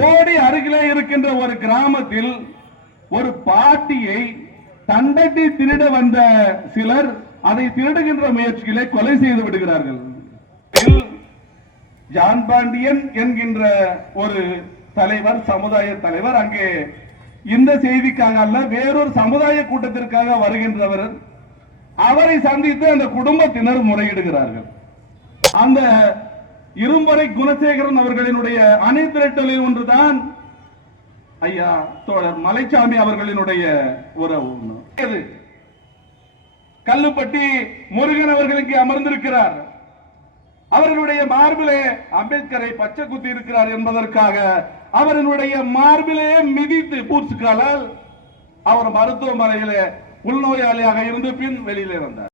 போடி அருகிலே இருக்கின்ற ஒரு கிராமத்தில் ஒரு பாட்டியை தண்டட்டி திருட வந்த சிலர் அதை திருடுகின்ற முயற்சிகளை கொலை செய்து விடுகிறார்கள். ஜான் பாண்டியன் என்கின்ற ஒரு தலைவர் சமுதாய தலைவர் அங்கே இந்த செய்திக்காக அல்ல வேறொரு சமுதாய கூட்டத்திற்காக வருகின்றவர். அவரை சந்தித்து அந்த குடும்பத்தினர் முறையிடுகிறார்கள். அந்த இரும்பறை குணசேகரன் அவர்களினுடைய அணை திரட்டலில் ஒன்றுதான். ஐயா தோழர் மலைச்சாமி அவர்களினுடைய உறவு கல்லுப்பட்டி முருகன் அவர்களுக்கு அமர்ந்திருக்கிறார். அவர்களுடைய மார்பிலே அம்பேத்கரை பச்சை குத்தி இருக்கிறார் என்பதற்காக அவர்களுடைய மார்பிலே மிதித்து பூச்சுக்காலால் அவர் மருத்துவமனையிலே உள்நோயாளியாக இருந்து பின் வெளியிலே வந்தார்.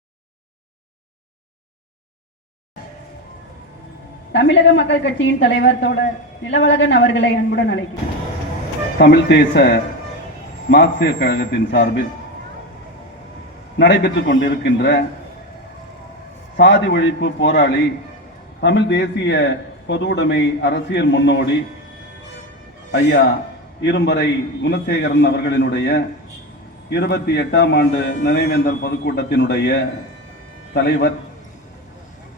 தமிழக மக்கள் கட்சியின் தலைவர் தோழர் நிலவழகன் அவர்களை அன்புடன் அழைக்கிறேன். தமிழ் தேச மார்க்சிய கழகத்தின் சார்பில் நடைபெற்றுக் கொண்டிருக்கின்ற சாதி ஒழிப்பு போராளி தமிழ் தேசிய பொதுவுடைமை அரசியல் முன்னோடி ஐயா இரும்பறை குணசேகரன் அவர்களினுடைய இருபத்தி எட்டாம் ஆண்டு நினைவேந்தல் பொதுக்கூட்டத்தினுடைய தலைவர்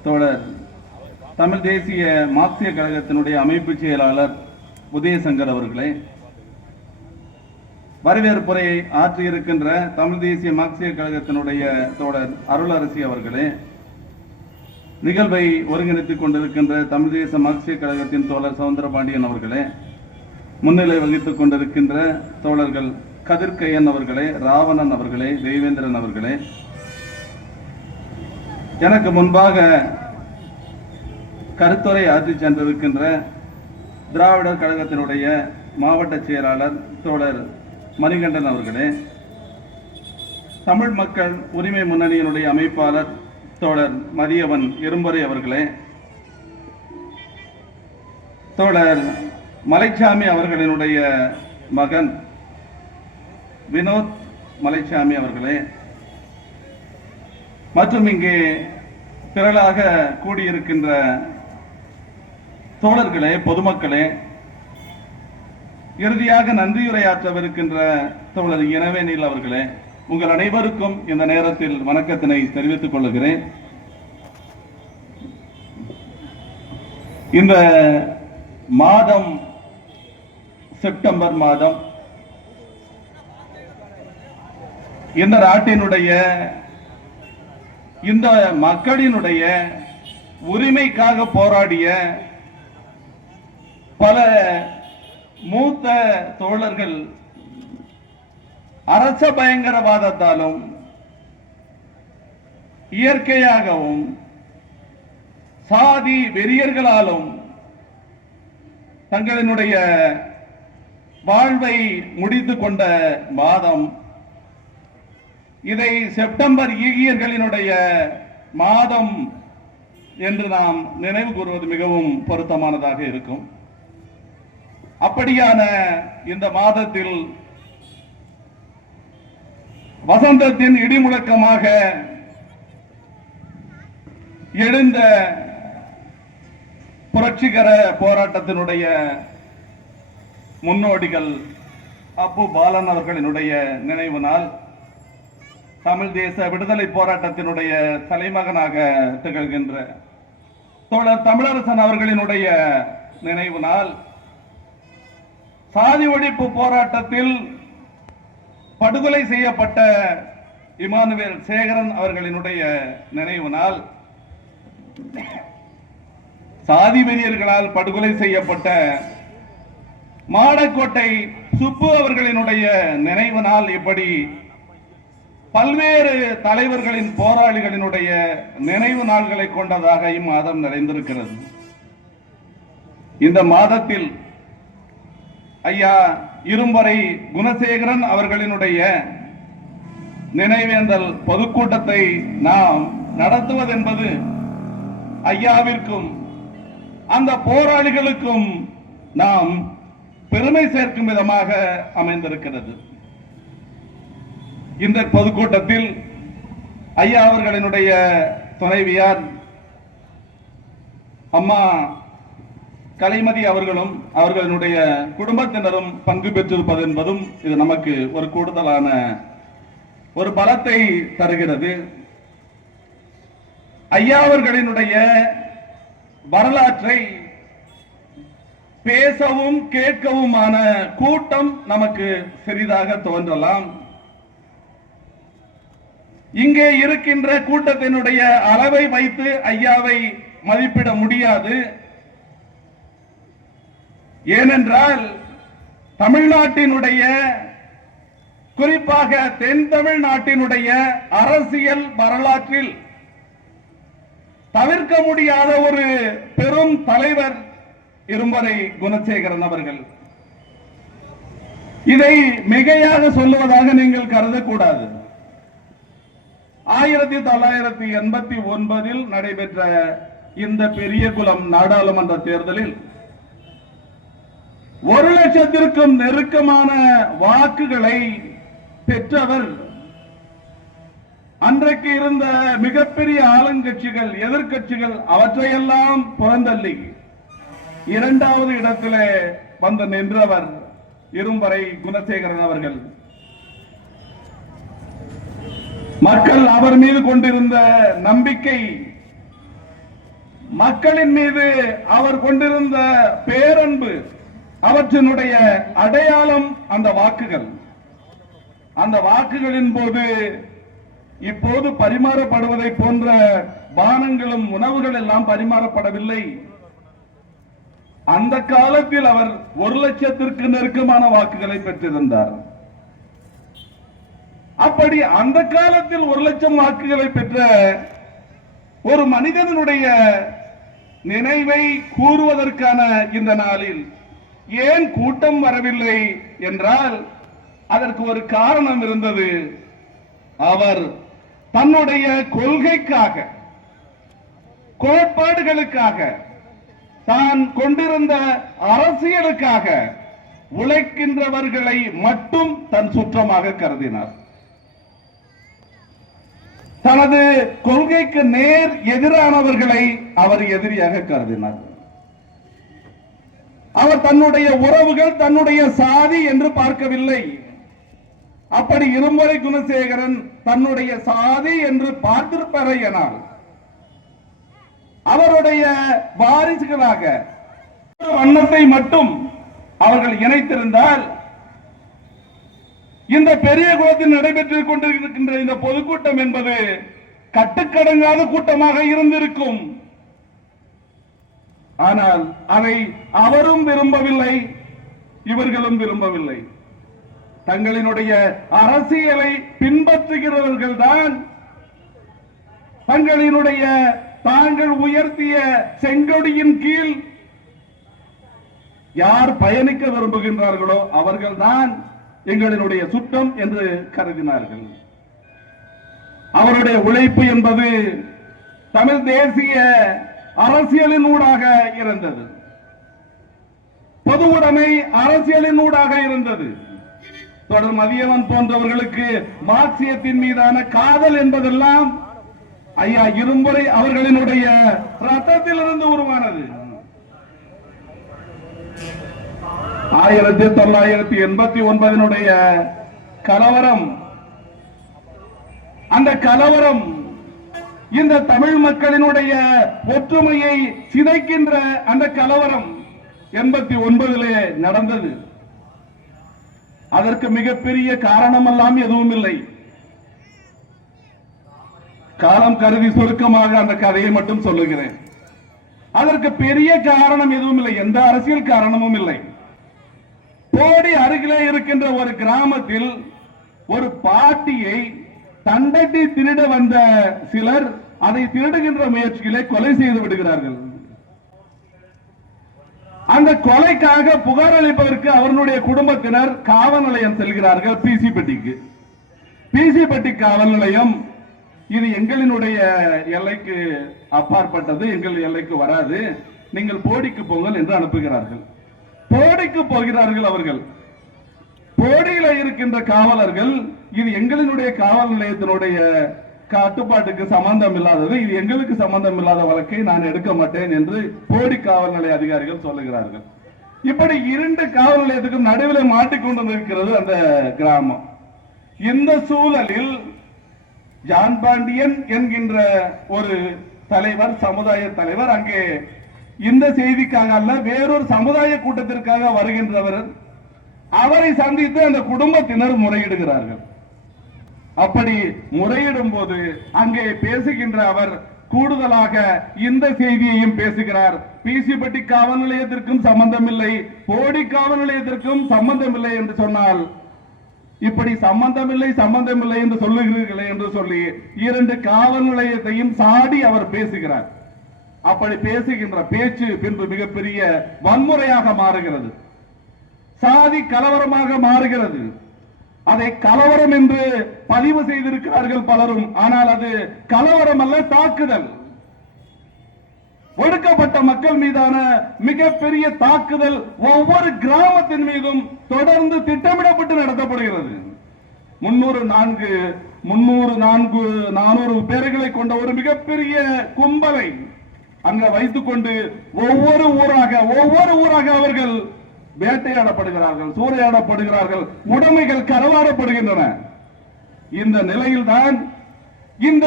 தோழர் தமிழ் தேசிய மார்க்சிய கழகத்தினுடைய அமைப்பு செயலாளர் உதயசங்கர் அவர்களே வரவேற்புரையை ஆற்றியிருக்கின்ற தமிழ் தேசிய மார்க்சிய கழகத்தினுடைய தோழர் அருளரசி அவர்களே நிகழ்வை ஒருங்கிணைத்துக் கொண்டிருக்கின்ற தமிழ் தேச மார்க்சிய கழகத்தின் தோழர் சவுந்தரபாண்டியன் அவர்களே முன்னிலை வகித்துக் கொண்டிருக்கின்ற தோழர்கள் கதிர்கையன் அவர்களே ராவணன் அவர்களே தெய்வேந்திரன் அவர்களே எனக்கு முன்பாக கருத்துரை ஆற்றி சென்றிருக்கின்ற திராவிடர் கழகத்தினுடைய மாவட்ட செயலாளர் தோழர் மணிகண்டன் அவர்களே தமிழ் மக்கள் உரிமை முன்னணியினுடைய அமைப்பாளர் தோழர் மதியவன் எறும்பறை அவர்களே தோழர் மலைச்சாமி அவர்களினுடைய மகன் வினோத் மலைச்சாமி அவர்களே மற்றும் இங்கே திரளாக கூடியிருக்கின்ற தோழர்களே பொதுமக்களே இறுதியாக நன்றியுரையாற்றவிருக்கின்ற தோழர் இனவேனில் அவர்களே உங்கள் அனைவருக்கும் இந்த நேரத்தில் வணக்கத்தினை தெரிவித்துக் கொள்கிறேன். இந்த மாதம் செப்டம்பர் மாதம் இந்த நாட்டினுடைய இந்த மக்களினுடைய உரிமைக்காக போராடிய பல மூத்த தோழர்கள் அரச பயங்கரவாதத்தாலும் இயற்கையாகவும் சாதி வெறியர்களாலும் தங்களினுடைய வாழ்வை முடித்து கொண்ட மாதம். இதை செப்டம்பர் ஈகியர்களினுடைய மாதம் என்று நாம் நினைவு கூறுவது மிகவும் பொருத்தமானதாக இருக்கும். அப்படியான இந்த மாதத்தில் வசந்தத்தின் இடிமுழக்கமாக எழுந்த புரட்சிகர போராட்டத்தினுடைய முன்னோடிகள் அப்பு பாலன் அவர்களினுடைய நினைவு நாள். தமிழ் தேச விடுதலை போராட்டத்தினுடைய தலைமகனாக திகழ்கின்ற தோழர் தமிழரசன் அவர்களினுடைய நினைவு நாள். சாதி ஒழிப்பு போராட்டத்தில் படுகொலை செய்யப்பட்ட இமானுவேல் சேகரன் அவர்களினுடைய நினைவு நாள் சாதி வெறியர்களால் படுகொலை செய்யப்பட்ட மாடக்கோட்டை சுப்பு அவர்களினுடைய நினைவு நாள் இப்படி பல்வேறு தலைவர்களின் போராளிகளினுடைய நினைவு நாள்களை கொண்டதாக இம்மாதம் நிறைந்திருக்கிறது. இந்த மாதத்தில் ஐயா இரும்பறை குணசேகரன் அவர்களினுடைய நினைவேந்தல் பொதுக்கூட்டத்தை நாம் நடத்துவதென்பது ஐயாவிற்கும் அந்த போராளிகளுக்கும் நாம் பெருமை சேர்க்கும் விதமாக அமைந்திருக்கிறது. இந்த பொதுக்கூட்டத்தில் ஐயா அவர்களினுடைய துணைவியார் அம்மா கலைமதி அவர்களும் அவர்களுடைய குடும்பத்தினரும் பங்கு பெற்றிருப்பது என்பதும் இது நமக்கு ஒரு கூடுதலான ஒரு பலத்தை தருகிறது. ஐயா அவர்களினுடைய வரலாற்றை பேசவும் கேட்கவுமான கூட்டம் நமக்கு சிறிதாக தோன்றலாம். இங்கே இருக்கின்ற கூட்டத்தினுடைய அளவை வைத்து ஐயாவை மதிப்பிட முடியாது. ஏனென்றால் தமிழ்நாட்டினுடைய குறிப்பாக தென் தமிழ்நாட்டினுடைய அரசியல் வரலாற்றில் தவிர்க்க முடியாத ஒரு பெரும் தலைவர் இரும்பரை குணசேகரன் அவர்கள். இதை மிகையாக சொல்லுவதாக நீங்கள் கருதக்கூடாது. ஆயிரத்தி தொள்ளாயிரத்தி எண்பத்தி ஒன்பதில் நடைபெற்ற இந்த பெரிய குளம் நாடாளுமன்ற தேர்தலில் ஒரு லட்சத்திற்கும் நெருக்கமான வாக்குகளை பெற்றவர். அன்றைக்கு இருந்த மிகப்பெரிய ஆளுங்கட்சிகள் எதிர்கட்சிகள் அவற்றையெல்லாம் புறந்தள்ளி இரண்டாவது இடத்திலே வந்து நின்றவர் இரும்பரை குணசேகரன் அவர்கள். மக்கள் அவர் மீது கொண்டிருந்த நம்பிக்கை மக்களின் மீது அவர் கொண்டிருந்த பேரன்பு அவற்றினுடைய அடையாளம் அந்த வாக்குகள். அந்த வாக்குகளின் போது இப்போது பரிமாறப்படுவதை போன்ற பானங்களும் உணவுகள் எல்லாம் பரிமாறப்படவில்லை. அந்த காலத்தில் அவர் ஒரு லட்சத்திற்கு நெருக்கமான வாக்குகளை பெற்றிருந்தார். அப்படி அந்த காலத்தில் ஒரு லட்சம் வாக்குகளை பெற்ற ஒரு மனிதனுடைய நினைவை கூறுவதற்கான இந்த நாளில் ஏன் கூட்டம் வரவில்லை என்றால் அதற்கு ஒரு காரணம் இருந்தது. அவர் தன்னுடைய கொள்கைக்காக கோட்பாடுகளுக்காக தான் கொண்டிருந்த அரசியலுக்காக உழைக்கின்றவர்களை மட்டும் தன் சுற்றமாக கருதினார். தனது கொள்கைக்கு நேர் எதிரானவர்களை அவர் எதிரியாக கருதினார். அவர் தன்னுடைய உறவுகள் தன்னுடைய சாதி என்று பார்க்கவில்லை. அப்படி இருமுறை குணசேகரன் தன்னுடைய சாதி என்று பார்த்திருப்பாரையனால் அவருடைய வாரிசுகளாக வண்ணத்தை மட்டும் அவர்கள் இணைத்திருந்தால் இந்த பெரிய குளத்தில் நடைபெற்றுக் கொண்டிருக்கின்ற இந்த பொதுக்கூட்டம் என்பது கட்டுக்கடங்காத கூட்டமாக இருந்திருக்கும். ஆனால் அதை அவரும் விரும்பவில்லை இவர்களும் விரும்பவில்லை. தங்களினுடைய அரசியலை பின்பற்றுகிறவர்கள் தான் தங்களினுடைய தாங்கள் உயர்த்திய செங்கொடியின் கீழ் யார் பயணிக்க விரும்புகின்றார்களோ அவர்கள்தான் எங்களினுடைய சுற்றம் என்று கருதினார்கள். அவருடைய உழைப்பு என்பது தமிழ் தேசிய அரசியலின் ஊடாக இருந்தது. பொது உடைமை அரசியலின் ஊடாக இருந்தது. தொடர் மதியவன் போன்றவர்களுக்கு மார்க்சியத்தின் மீதான காதல் என்பதெல்லாம் ஐயா இரும்புரை அவர்களினுடைய ரத்தத்திலிருந்து உருவானது. ஆயிரத்தி தொள்ளாயிரத்தி எண்பத்தி ஒன்பதினுடைய கலவரம் அந்த கலவரம் இந்த தமிழ் மக்களினுடைய ஒற்றுமையை சிதைக்கின்ற அந்த கலவரம் எண்பத்தி ஒன்பதிலே நடந்தது. அதற்கு மிகப்பெரிய காரணமெல்லாம் எதுவும் இல்லை காலம் கருதி சுருக்கமாக அந்த கதையை மட்டும் சொல்லுகிறேன். அதற்கு பெரிய காரணம் எதுவும் இல்லை எந்த அரசியல் காரணமும் இல்லை. போடி அருகிலே இருக்கின்ற ஒரு கிராமத்தில் ஒரு பாட்டியை தண்டட்டி திருட வந்த சிலர் அதை திருடுகின்ற முயற்சிகளை கொலை செய்து விடுகிறார்கள். அந்த கொலைக்காக புகார் அளிப்பதற்கு அவர்களுடைய குடும்பத்தினர் காவல் நிலையம் செல்கிறார்கள் பிசி பிசிபட்டி பிசி காவல் நிலையம் இது எங்களினுடைய எல்லைக்கு அப்பாற்பட்டது எங்கள் எல்லைக்கு வராது. நீங்கள் போடிக்கு போங்கள் என்று அனுப்புகிறார்கள். போடிக்கு போகிறார்கள் அவர்கள். போடியில இருக்கின்ற காவலர்கள் இது எங்களினுடைய காவல் நிலையத்தினுடைய கட்டுப்பாட்டுக்கு சம்பந்தம் இல்லாதது. இது எங்களுக்கு சம்பந்தம் இல்லாத வழக்கை நான் எடுக்க மாட்டேன் என்று போடி காவல் நிலைய அதிகாரிகள் சொல்லுகிறார்கள். இப்படி இரண்டு காவல் நிலையத்துக்கும் நடுவில் மாட்டிக்கொண்டு நிற்கிறது அந்த கிராமம். இந்த சூழலில் ஜான் பாண்டியன் என்கின்ற ஒரு தலைவர் சமுதாய தலைவர் அங்கே இந்த செய்திக்காக அல்ல வேறொரு சமுதாய கூட்டத்திற்காக வருகின்றவர் அவரை சந்தித்து அந்த குடும்பத்தினர் முறையிடுகிறார்கள். அப்படி முறையிடும் போது அங்கே பேசுகின்ற அவர் கூடுதலாக இந்த செய்தியையும் பேசுகிறார். பிசிபட்டி காவல் நிலையத்திற்கும் சம்பந்தமில்லை போடி காவல் நிலையத்திற்கும் சம்பந்தமில்லை என்று சொன்னால் இப்படி சம்பந்தமில்லை சம்பந்தமில்லை என்று சொல்லுகிறீர்களே என்று சொல்லி இரண்டு காவல் நிலையத்தையும் சாடி அவர் பேசுகிறார். அப்படி பேசுகின்ற பேச்சு பின்பு மிகப்பெரிய வன்முறையாக மாறுகிறது. சாதி கலவரமாக மாறுகிறது. அதை கலவரம் என்று பதிவு செய்திருக்கிறார்கள் பலரும். ஆனால் அது கலவரம் அல்ல தாக்குதல். ஒடுக்கப்பட்ட மக்கள் மீதான மிகப்பெரிய தாக்குதல் ஒவ்வொரு கிராமத்தின் மீதும் தொடர்ந்து திட்டமிடப்பட்டு நடத்தப்படுகிறது. முன்னூறு நான்கு முன்னூறு நான்கு நானூறு பேர்களை கொண்ட ஒரு மிகப்பெரிய கும்பலை அங்க வைத்துக் கொண்டு ஒவ்வொரு ஊராக ஒவ்வொரு ஊராக அவர்கள் வேட்டையாடப்படுகிறார்கள் சூறையாடப்படுகிறார்கள் உடைமைகள் களவாடப்படுகின்றன. இந்த நிலையில்தான் இந்த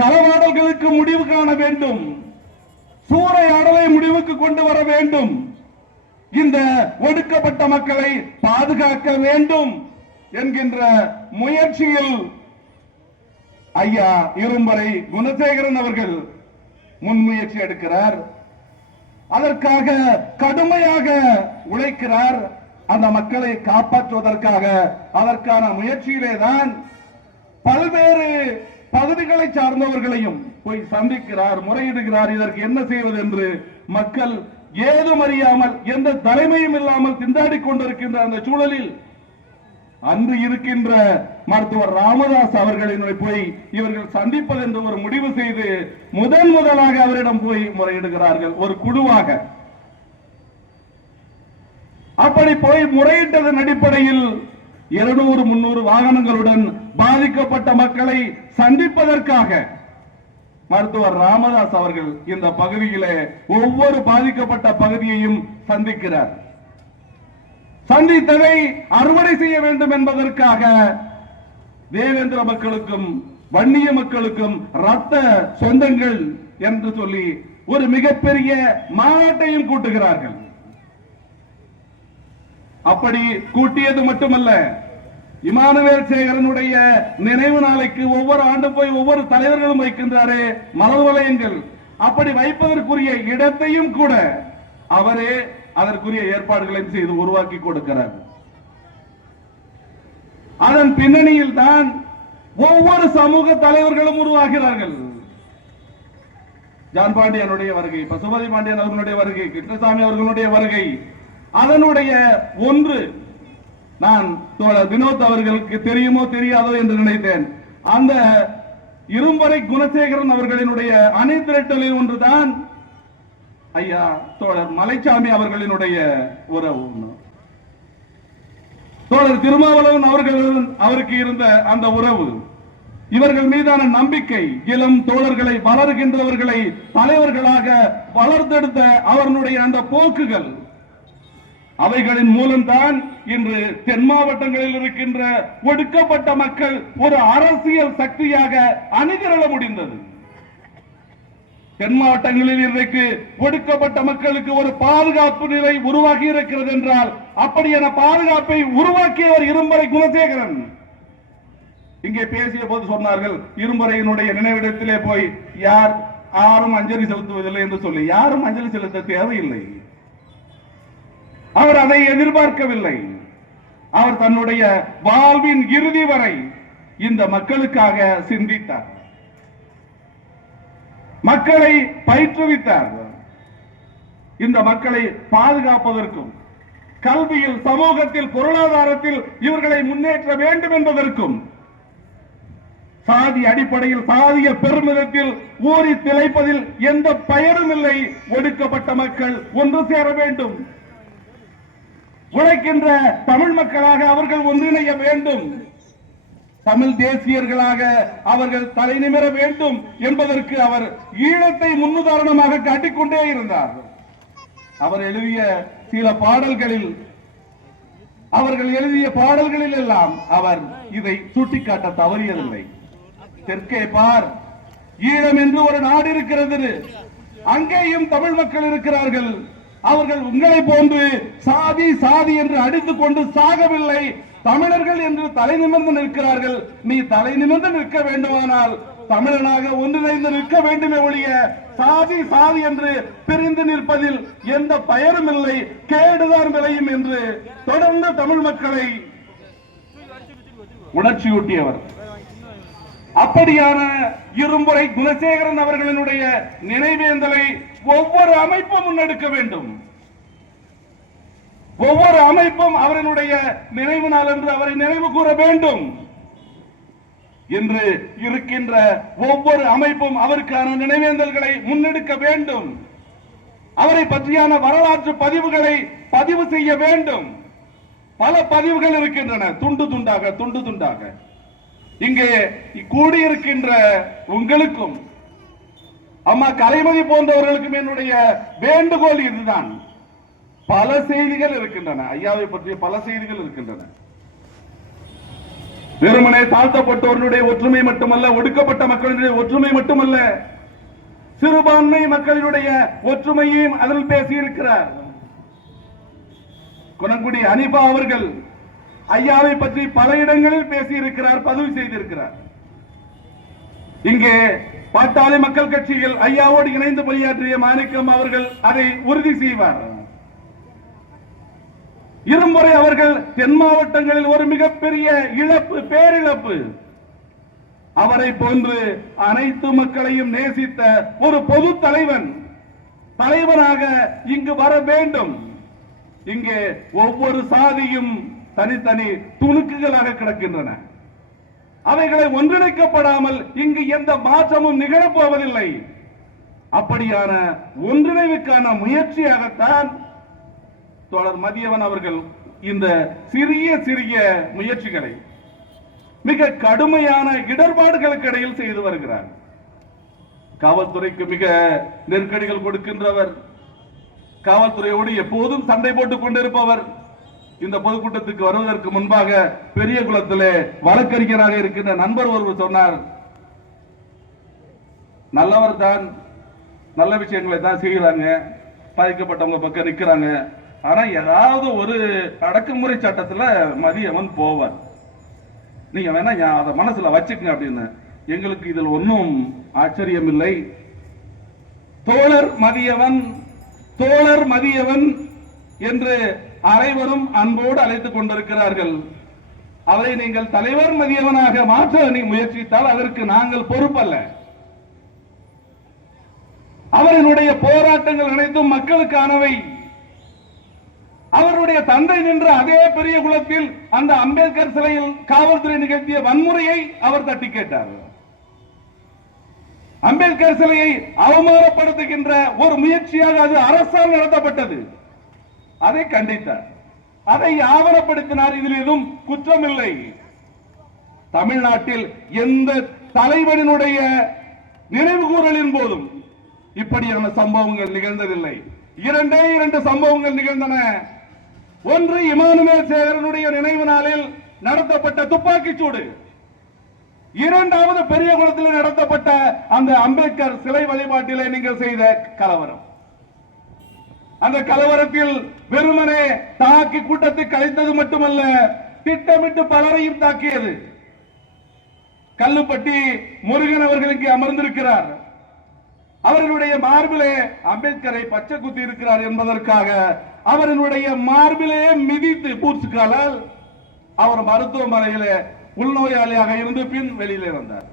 களவாடல்களுக்கு முடிவு காண வேண்டும். சூறையாடலை முடிவுக்கு கொண்டு வர வேண்டும். இந்த ஒடுக்கப்பட்ட மக்களை பாதுகாக்க வேண்டும் என்கின்ற முயற்சியில் ஐயா இரும்பரை குணசேகரன் அவர்கள் முன்முயற்சி எடுக்கிறார். அதற்காக கடுமையாக உழைக்கிறார் அந்த மக்களை காப்பாற்றுவதற்காக. அதற்கான முயற்சியிலே தான் பல்வேறு பகுதிகளை சார்ந்தவர்களையும் போய் சந்திக்கிறார் முறையிடுகிறார். இதற்கு என்ன செய்வது என்று மக்கள் ஏதும் அறியாமல் எந்த தலைமையும் இல்லாமல் திண்டாடி கொண்டிருக்கின்ற அந்த சூழலில் அன்று இருக்கின்ற மருத்துவர் ராமதாஸ் அவர்களின் போய் இவர்கள் சந்திப்பது என்று ஒரு முடிவு செய்து முதன் முதலாக அவரிடம் போய் முறையிடுகிறார்கள். ஒரு குழுவாக. அப்படி போய் முறையிட்டதன் அடிப்படையில் இருநூறு முன்னூறு வாகனங்களுடன் பாதிக்கப்பட்ட மக்களை சந்திப்பதற்காக மருத்துவர் ராமதாஸ் அவர்கள் இந்த பகுதியிலே ஒவ்வொரு பாதிக்கப்பட்ட பகுதியையும் சந்திக்கிறார். சந்தித்ததை அறுவடை செய்ய வேண்டும் என்பதற்காக தேவேந்திர மக்களுக்கும் வன்னிய மக்களுக்கும் ரத்த சொந்தங்கள் என்று சொல்லி ஒரு மிகப்பெரிய மாநாட்டையும் கூட்டுகிறார்கள். அப்படி கூட்டியது மட்டுமல்ல இமானுவேல் சேகரனுடைய நினைவு நாளைக்கு ஒவ்வொரு ஆண்டும் போய் ஒவ்வொரு தலைவர்களும் வைக்கின்றாரே மலர் வளையங்கள். அப்படி வைப்பதற்குரிய இடத்தையும் கூட அவரே அதற்குரிய ஏற்பாடுகளையும் செய்து உருவாக்கி கொடுக்கிறார் அதன் பின்னணியில் தான் ஒவ்வொரு சமூக தலைவர்களும் உருவாகிறார்கள். ஜான் பாண்டியனுடைய வருகை பசுபதி பாண்டியன் அவர்களுடைய வருகை கிருஷ்ணசாமி அவர்களுடைய வருகை அதனுடைய ஒன்று நான் தோழர் வினோத் அவர்களுக்கு தெரியுமோ தெரியாதோ என்று நினைத்தேன். அந்த இரும்பறை குணசேகரன் அவர்களினுடைய அணிதிரட்டலில் ஒன்றுதான் ஐயா தோழர் மலைச்சாமி அவர்களினுடைய உறவு. தோழர் திருமாவளவன் அவர்களுடன் அவருக்கு இருந்த அந்த உறவு. இவர்கள் மீதான நம்பிக்கை இளம் தோழர்களை வளர்கின்றவர்களை தலைவர்களாக வளர்த்தெடுத்த அவர்களுடைய அந்த போக்குகள் அவைகளின் மூலம்தான் இன்று தென் மாவட்டங்களில் இருக்கின்ற ஒடுக்கப்பட்ட மக்கள் ஒரு அரசியல் சக்தியாக அணிதிரள முடிந்தது. தென் மாவட்டங்களில் இன்றைக்கு ஒடுக்கப்பட்ட மக்களுக்கு ஒரு பாதுகாப்பு நிலை உருவாகி இருக்கிறது என்றால் அப்படியான பாதுகாப்பை உருவாக்கியவர் இரும்பரை குலசேகரன். இங்கே பேசிய போது சொன்னார்கள் இரும்பரையினுடைய நினைவிடத்திலே போய் யார் யாரும் அஞ்சலி செலுத்துவதில்லை என்று சொல்லி. யாரும் அஞ்சலி செலுத்த தேவையில்லை. அவர் அதை எதிர்பார்க்கவில்லை. அவர் தன்னுடைய வாழ்வின் இறுதி வரை இந்த மக்களுக்காக சிந்தித்தார். மக்களை பயிற்றுவித்தார் இந்த மக்களை பாதுகாப்பதற்கும் கல்வியில் சமூகத்தில் பொருளாதாரத்தில் இவர்களை முன்னேற்ற வேண்டும் என்பதற்கும் சாதி அடிப்படையில் சாதிய பெருமிதத்தில் ஊறி திளைப்பதில் எந்த பயனும் இல்லை. ஒடுக்கப்பட்ட மக்கள் ஒன்று சேர வேண்டும். உழைக்கின்ற தமிழ் மக்களாக அவர்கள் ஒன்றிணைய வேண்டும். தமிழ் தேசியர்களாக அவர்கள் தலை நிமிர வேண்டும் என்பதற்கு அவர் ஈழத்தை முன்னுதாரணமாக காட்டிக்கொண்டே இருந்தார் அவர் எழுதிய சில பாடல்களில் அவர்கள் எழுதிய பாடல்களில் எல்லாம் அவர் இதை சுட்டிக்காட்ட தவறியதில்லை. தெற்கே பார் ஈழம் என்று ஒரு நாடு இருக்கிறது அங்கேயும் தமிழ் மக்கள் இருக்கிறார்கள். அவர்கள் உங்களை போன்று சாதி சாதி என்று அடித்துக் கொண்டு சாகவில்லை. தமிழர்கள் என்று தலை நிமிர்ந்து நிற்கிறார்கள். நீ தலை நிமிர்ந்து நிற்க வேண்டுமானால் தமிழனாக ஒன்றிணைந்து நிற்க வேண்டுமே ஒழிய சாதி சாதி என்று பிரிந்து நிற்பதில் எந்த பயனும் இல்லை. கேடுதான் விளையும் என்று தொடர்ந்து தமிழ் மக்களை உணர்ச்சியூட்டியவர். அப்படியான இருமுறை குணசேகரன் அவர்களினுடைய நினைவேந்தலை ஒவ்வொரு அமைப்பும் முன்னெடுக்க வேண்டும். ஒவ்வொரு அமைப்பும் அவரினுடைய நினைவு நாள் என்று அவரை நினைவு கூற வேண்டும். என்று இருக்கின்ற ஒவ்வொரு அமைப்பும் அவருக்கான நினைவேந்தல்களை முன்னெடுக்க வேண்டும். அவரை பற்றியான வரலாற்று பதிவுகளை பதிவு செய்ய வேண்டும். பல பதிவுகள் இருக்கின்றன. துண்டு துண்டாக துண்டு துண்டாக. இங்கே கூடியிருக்கின்ற உங்களுக்கும் அம்மா கலைமதி போன்றவர்களுக்கும் என்னுடைய வேண்டுகோள் இதுதான். பல செய்திகள் இருக்கின்றன. ஐயாவை பற்றிய பல செய்திகள் இருக்கின்றன. வெறுமனே தாழ்த்தப்பட்டவர்களுடைய ஒற்றுமை மட்டுமல்ல ஒடுக்கப்பட்ட மக்களினுடைய ஒற்றுமை மட்டுமல்ல சிறுபான்மை மக்களினுடைய ஒற்றுமையையும் அதில் பேசியிருக்கிறார். குணங்குடி அனிபா அவர்கள் ஐயாவை பற்றி பல இடங்களில் பேசியிருக்கிறார் பதிவு செய்திருக்கிறார். இங்கே பாட்டாளி மக்கள் கட்சியில் ஐயாவோடு இணைந்து பணியாற்றிய மாணிக்கம் அவர்கள் அதை உறுதி செய்வார். இருமுறை அவர்கள் தென் மாவட்டங்களில் ஒரு மிகப்பெரிய இழப்பு பேரிழப்பு. அவரை போன்று அனைத்து மக்களையும் நேசித்த ஒரு பொது தலைவன் தலைவனாக இங்கு வர வேண்டும். இங்கே ஒவ்வொரு சாதியும் தனித்தனி துணுக்குகளாக கிடக்கின்றன. அவைகளை ஒன்றிணைக்கப்படாமல் இங்கு எந்த மாற்றமும் நிகழப்போவதில்லை அப்படியான ஒன்றிணைவுக்கான முயற்சியாகத்தான் தோழர் மதியவன் அவர்கள் இந்த சிறிய சிறிய முயற்சிகளை மிக கடுமையான இடர்பாடுகளுக்கு இடையில் செய்து வருகிறார். காவல்துறைக்கு மிக நெருக்கடிகள் கொடுக்கின்றவர். காவல்துறையோடு எப்போதும் சண்டை போட்டுக் கொண்டிருப்பவர். இந்த பொதுக்கூட்டத்துக்கு வருவதற்கு முன்பாக பெரிய குளத்திலே வழக்கறிஞராக இருக்கின்ற நண்பர் ஒருவர் சொன்னார். நல்லவர் தான் நல்ல விஷயங்களை தான் செய்யறாங்க பாதிக்கப்பட்டவங்க பக்கம் நிக்கிறாங்க. ஆனா ஏதாவது ஒரு அடக்குமுறை சட்டத்துல மதியவன் போவார். நீங்க வேணா அதை மனசுல வச்சுக்கங்க அப்படின்னு. எங்களுக்கு இதில் ஒன்றும் ஆச்சரியம் இல்லை தோழர் மதியவன் தோழர் மதியவன் என்று அனைவரும் அன்போடு அழைத்துக் கொண்டிருக்கிறார்கள். அவரை நீங்கள் தலைவர் மதியவனாக மாற்ற நீ முயற்சித்தால் அதற்கு நாங்கள் பொறுப்பல்ல. அவரினுடைய போராட்டங்கள் அனைத்தும் மக்களுக்கானவை. அவருடைய தந்தை நின்ற அதே பெரிய குளத்தில் அந்த அம்பேத்கர் சிலையில் காவல்துறை நிகழ்த்திய வன்முறையை அவர் தட்டி கேட்டார். அம்பேத்கர் சிலையை அவமானப்படுத்துகின்ற ஒரு முயற்சியாக அது அரசால் நடத்தப்பட்டது. அதை கண்டித்தார். அதை ஆவணப்படுத்தினார். இதில் எதுவும் குற்றமில்லை. தமிழ்நாட்டில் எந்த தலைவனினுடைய நினைவுகூறலின் போதும் இப்படியான சம்பவங்கள் நிகழ்ந்ததில்லை. இரண்டே இரண்டு சம்பவங்கள் நிகழ்ந்தன. ஒன்று இமானுவேல் சேகரனுடைய நினைவு நாளில் நடத்தப்பட்ட துப்பாக்கிச் சூடு. இரண்டாவது பெரிய குளத்தில் நடத்தப்பட்ட அந்த அம்பேத்கர் சிலை வழிபாட்டிலே நீங்கள் செய்த கலவரம். அந்த கலவரத்தில் வெறுமனே தாக்கி கூட்டத்தை கழித்தது மட்டுமல்ல திட்டமிட்டு பலரையும் தாக்கியது. கல்லுப்பட்டி முருகன் அவர்கள் இங்கே அமர்ந்திருக்கிறார். அவர்களுடைய மார்பிலே அம்பேத்கரை பச்சை குத்தி இருக்கிறார் என்பதற்காக அவர்களுடைய மார்பிலே மிதித்து பூச்சுக்காலால் அவர் மருத்துவமனையில உள்நோயாளியாக இருந்து பின் வெளியிலே வந்தார்.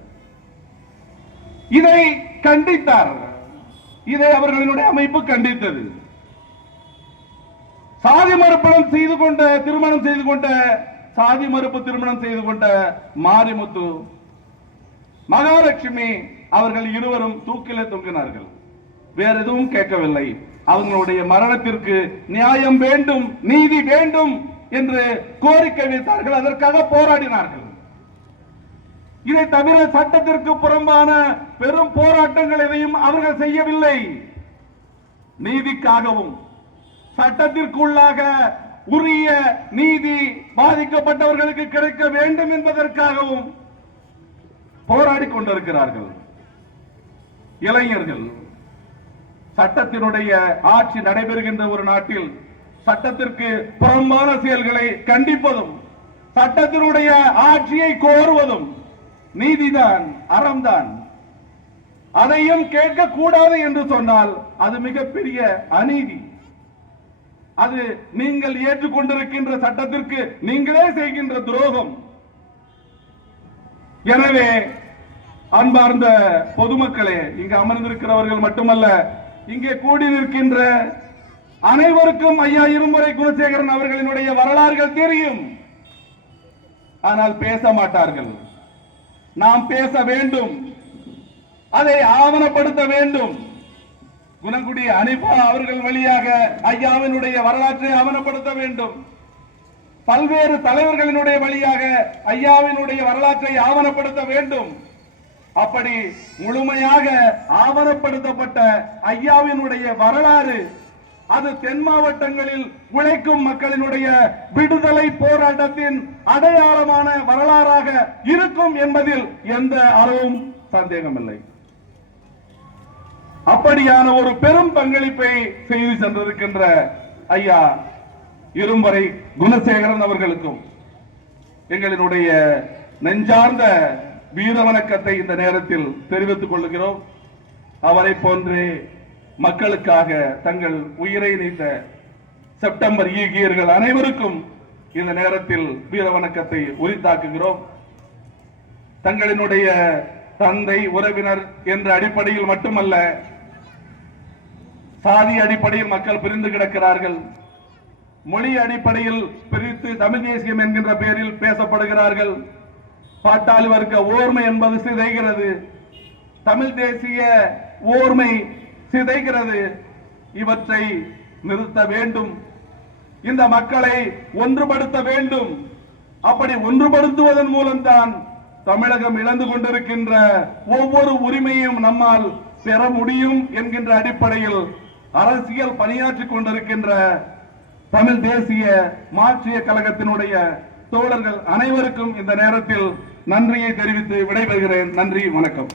இதை கண்டித்தார். இதை அவர்களினுடைய அமைப்பு கண்டித்தது. சாதி மறுப்பணம் செய்து கொண்ட திருமணம் செய்து கொண்ட சாதி மறுப்பு திருமணம் செய்து கொண்ட மாரிமுத்து மகாலட்சுமி அவர்கள் இருவரும் தூக்கிலே தொங்கினார்கள். வேற எதுவும் கேட்கவில்லை. அவங்களுடைய மரணத்திற்கு நியாயம் வேண்டும் நீதி வேண்டும் என்று கோரிக்கை வைத்தார்கள். அதற்காக போராடினார்கள். இதை தவிர சட்டத்திற்கு புறம்பான பெரும் போராட்டங்கள் எதையும் அவர்கள் செய்யவில்லை. நீதிக்காகவும் சட்டத்திற்குள்ளாக உரிய நீதி பாதிக்கப்பட்டவர்களுக்கு கிடைக்க வேண்டும் என்பதற்காகவும் போராடி கொண்டிருக்கிறார்கள். இளைஞர்கள் சட்டத்தினுடைய ஆட்சி நடைபெறுகின்ற ஒரு நாட்டில் சட்டத்திற்கு புறம்பான செயல்களை கண்டிப்பதும் சட்டத்தினுடைய ஆட்சியை கோருவதும் நீதிதான் அறம்தான். அதையும் கேட்கக்கூடாது என்று சொன்னால் அது மிகப்பெரிய அநீதி. அது நீங்கள் ஏற்றுக்கொண்டிருக்கின்ற சட்டத்திற்கு நீங்களே செய்கின்ற துரோகம். எனவே அன்பார்ந்த பொதுமக்களே இங்கு அமர்ந்திருக்கிறவர்கள் மட்டுமல்ல இங்கே கூடி நிற்கின்ற அனைவருக்கும் ஐயா இருமுறை குலசேகரன் அவர்களினுடைய வரலாறுகள் தெரியும். ஆனால் பேச மாட்டார்கள். நாம் பேச வேண்டும். அதை ஆவணப்படுத்த வேண்டும். குணங்குடி அனிபா அவர்கள் வழியாக ஐயாவினுடைய வரலாற்றை ஆவணப்படுத்த வேண்டும். பல்வேறு தலைவர்களினுடைய வழியாக ஐயாவினுடைய வரலாற்றை ஆவணப்படுத்த வேண்டும். அப்படி முழுமையாக ஆவணப்படுத்தப்பட்ட ஐயாவினுடைய வரலாறு அது தென் மாவட்டங்களில் உழைக்கும் மக்களினுடைய விடுதலை போராட்டத்தின் அடையாளமான வரலாறாக இருக்கும் என்பதில் எந்த அளவும் சந்தேகமில்லை. அப்படியான ஒரு பெரும் பங்களிப்பை செய்து சென்றிருக்கின்ற ஐயா இரும்பறை குணசேகரன் அவர்களுக்கும் எங்களினுடைய நெஞ்சார்ந்த வீர வணக்கத்தை இந்த நேரத்தில் தெரிவித்துக் கொள்கிறோம் அவரை போன்றே மக்களுக்காக தங்கள் உயிரை நீத்த செப்டம்பர் ஈகியர்கள் அனைவருக்கும் இந்த நேரத்தில் வீர வணக்கத்தை உரித்தாக்குகிறோம். தங்களினுடைய தந்தை உறவினர் என்ற அடிப்படையில் மட்டுமல்ல சாதி அடிப்படையில் மக்கள் பிரிந்து கிடக்கிறார்கள். மொழி அடிப்படையில் பிரித்து தமிழ் தேசியம் என்கின்ற பெயரில் பேசப்படுகிறார்கள். பாட்டாளி வர்க்க ஓர்மை என்பது சிதைகிறது. தமிழ் தேசிய ஓர்மை சிதைகிறது. இவற்றை நிறுத்த வேண்டும். இந்த மக்களை ஒன்றுபடுத்த வேண்டும். அப்படி ஒன்றுபடுத்துவதன் மூலம்தான் தமிழகம் இழந்து கொண்டிருக்கின்ற ஒவ்வொரு உரிமையும் நம்மால் பெற முடியும் என்கின்ற அடிப்படையில் அரசியல் பணியாற்றிக் கொண்டிருக்கின்ற தமிழ் தேசிய மாற்றிய கழகத்தினுடைய தோழர்கள் அனைவருக்கும் இந்த நேரத்தில் நன்றியை தெரிவித்து விடைபெறுகிறேன். நன்றி வணக்கம்.